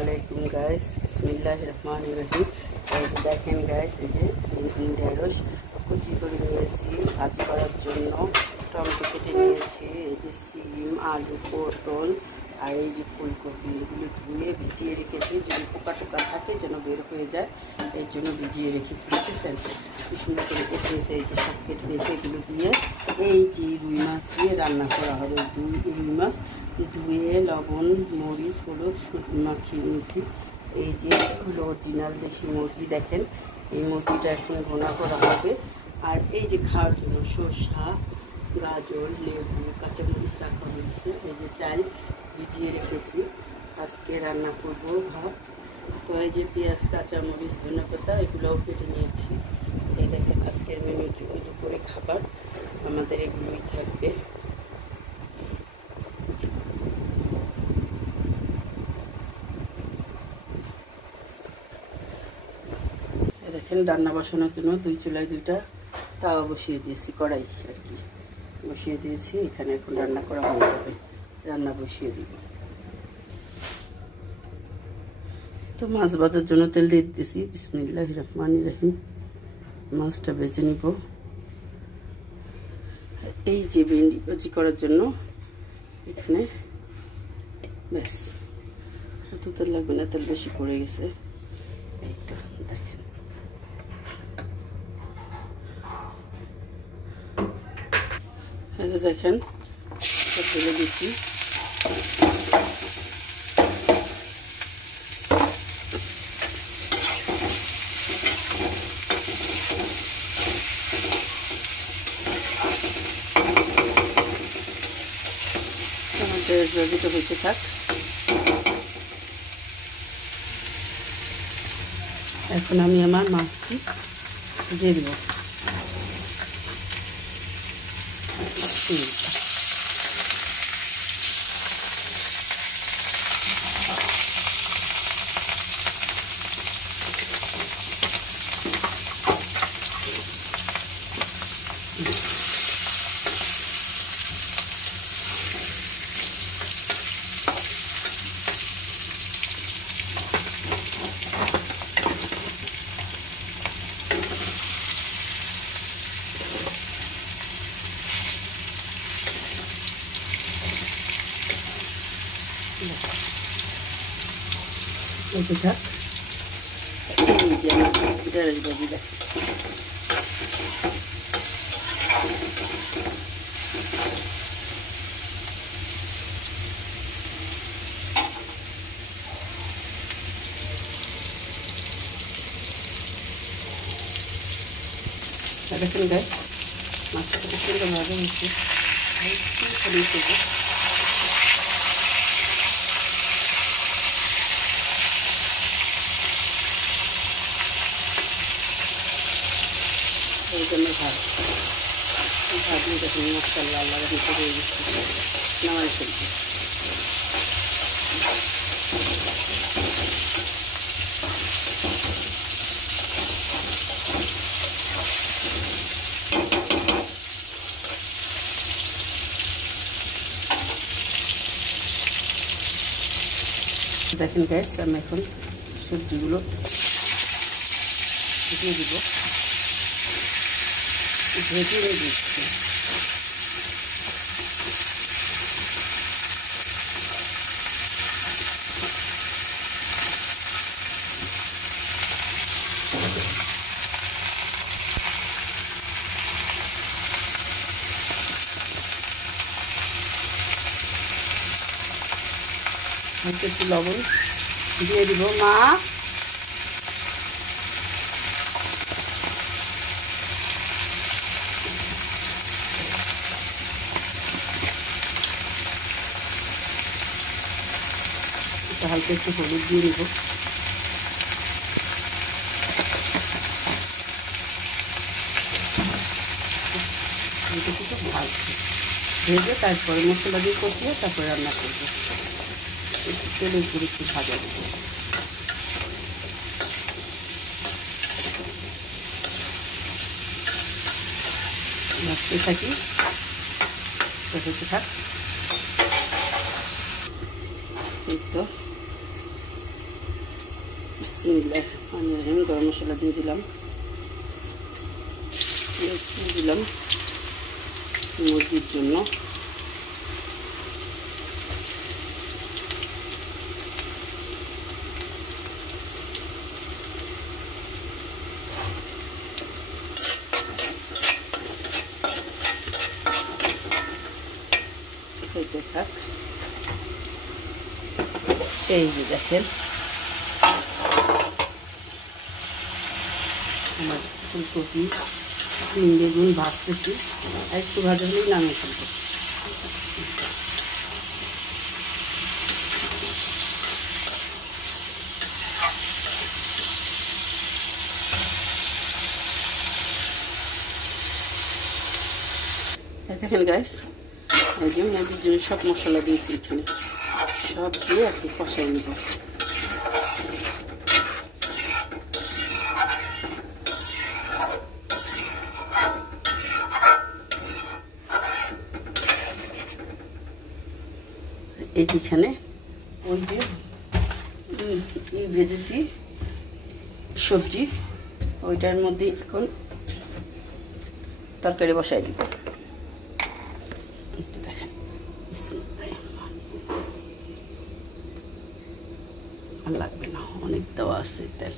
আসসালামু আলাইকুম গাইস, বিসমিল্লাহির রহমানির রহিম। এই যে দেখেন গাইস, এই যে ঢেঁড়স কুচি করে নিয়েছি ভাজি করার জন্য, টমেটো কেটে নিয়েছি, এই যে সিম, আলু, পটল আর এই যে ফুলকপি, এগুলো ধুয়ে ভিজিয়ে রেখেছি যদি পোকা টোকা থাকে যেন বের হয়ে যায়, এর জন্য ভিজিয়ে রেখেছি। দেখেছেন কি সুন্দর করে কেটেছে, এই যে সব কেটে নিয়েছে। এগুলো দিয়ে এই যে রুই মাছ দিয়ে রান্না করা হবে। রুই মাছ ধুয়ে লবণ, মরিচ, হলুদ মাখিয়ে নিয়েছি। এই যে হলো অরিজিনাল দেশি মুরগি, দেখেন এই মুরগিটা এখন ভোনা করা হবে। আর এই যে খাওয়ার জন্য শসা, গাজর, লেবু, কাঁচামরিচ রাখা হয়েছে। এই যে চাল ভিজিয়ে রেখেছি, আজকে রান্না করব ভাত। তো এই যে পেঁয়াজ, কাঁচামরিচ, ধনেপাতা এগুলোও কেটে নিয়েছি। এই দেখেন আজকের মেনু দুপুরে খাবার আমাদের এগুলোই থাকবে। দেখেন রান্না বসানোর জন্য দুই চুলায় দুইটা তাওয়া বসিয়ে দিয়েছি, কড়াই আর কি বসিয়ে দিয়েছি। এখানে এখন রান্না করা হয়ে যাবে, রান্না বসিয়ে দিব। তো মাছ ভাজার জন্য তেল দিয়ে দিতেছি, বিসমিল্লাহির রহমানির রহিম। মাছটা ভেজে নিব। এই যে ভেন্ডি ভাজি করার জন্য এখানে ব্যাস এত তেল লাগবে না, তেল বেশি পড়ে গেছে। এই তো দেখেন দেখেন ঢেলে দিচ্ছি। ভাজিটা হইতে থাক। এখন আমি আমার মাছটি দিয়ে দেব। থাক এই যে ঢেঁড়স ভাজিটা দেখেন গাছ মাছটা খুব সুন্দর ভাজা হয়েছে। এই জন্য ভাজলে দেখুন মশলা আল্লাহ ভিতরে হয়ে গেছে, নামাই ফেলছি। দেখেন গ্যাস আমি এখন সবজিগুলো দিয়ে দিব, ভেজে দিচ্ছি। একটু লবণ দিয়ে দিব। মা হালকা একটু হলুদ দিয়ে নিব। ভাজছি, ভেজে তারপরে মশলা দিয়ে কষিয়ে তারপরে রান্না করবো। একটু তেলের উপর একটু ভাজা দেবো। ভাজতে থাকি, হতে থাক। এই তো বিসমিল্লাহ গরম মশলা দিয়ে দিলাম, মুরগির জন্য। এই যে দেখেন আমার ফুলকপি, সিম, বেগুন ভাজতেছি, আর একটু ভাজা হলেই নামিয়ে ফেলবো। দেখেন গাইস, এই যে মুরগির জন্য সব মশলা দিয়েছি, এখানে সব দিয়ে একটু কষাই নিব। এই যেখানে ওই যে ভেজেছি সবজি, ওইটার মধ্যে এখন তরকারি বসাই দিব। দেখেন আর লাগবে না, অনেক দেওয়া আছে তেল।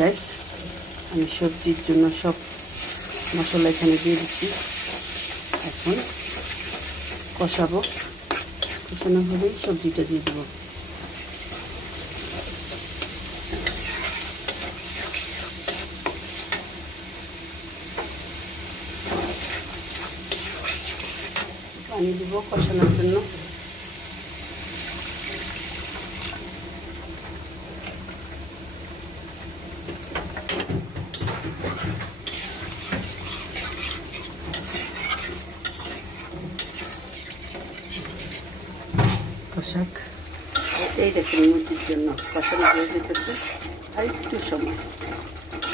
গাইস, আমি সবজির জন্য সব মশলা এখানে দিয়ে দিচ্ছি। এখন কষাবো, কষানো হলেই সবজিটা দিয়ে দেবো। পানি দিব কষানোর জন্য। কষাক, এই দেখেন মুরগির জন্য কষানো হয়ে যেতেছে, আর একটু সময়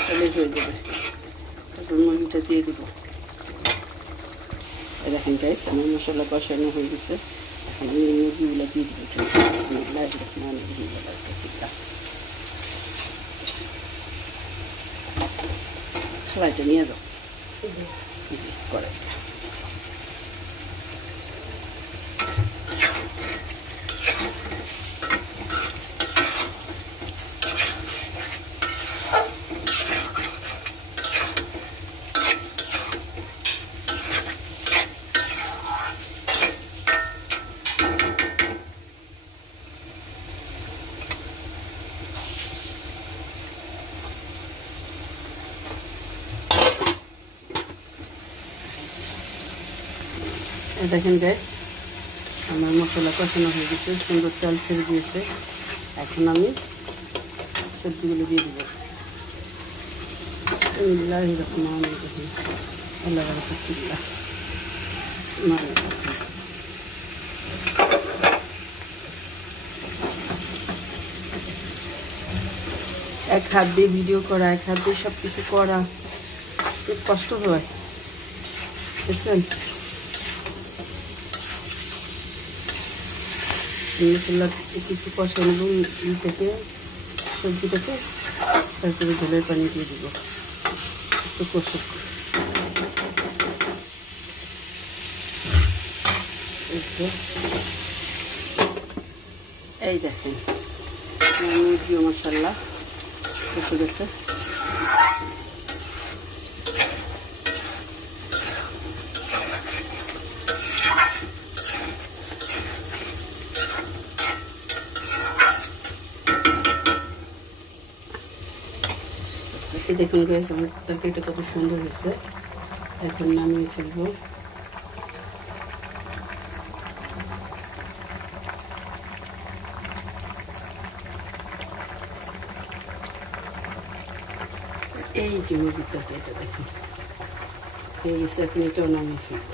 তাহলে হয়ে যাবে। তারপর মুরগিটা দিয়ে দেবো। দেখেন গাইস, আমার মশলা কষানো হয়ে গেছে, এখন আমি মুরগিগুলো দিয়ে দেবো। সবাইটা নিয়ে যাও করে। দেখেন গাইস, আমার মশলা কষানো হয়ে গেছে, সুন্দর তেল ছেড়ে দিয়েছে। এখন আমি সবজিগুলো দিয়ে দেবো। বিসমিল্লাহির রহমানির রহিম। আল্লাহ বারাকাতুল্লাহ। এক হাত দিয়ে ভিডিও করা, এক হাত দিয়ে সব কিছু করা খুব কষ্ট হয়, বুঝছেন? মশলা কিছু কষা নেব থেকে সবজিটাকে, তারপরে ঝোলের পানি দিয়ে দেবো একটু কষুক। এই দেখেন মুরগি মশলা কষে গেছে। যে দেখুন গাইস আমার তরকারিটা কত সুন্দর হয়েছে। এখন নামিয়ে ফেলবো। এই যে মুরগির তরকারিটা দেখুন হয়ে গেছে, এখন এটাও নামিয়ে ফেলবো।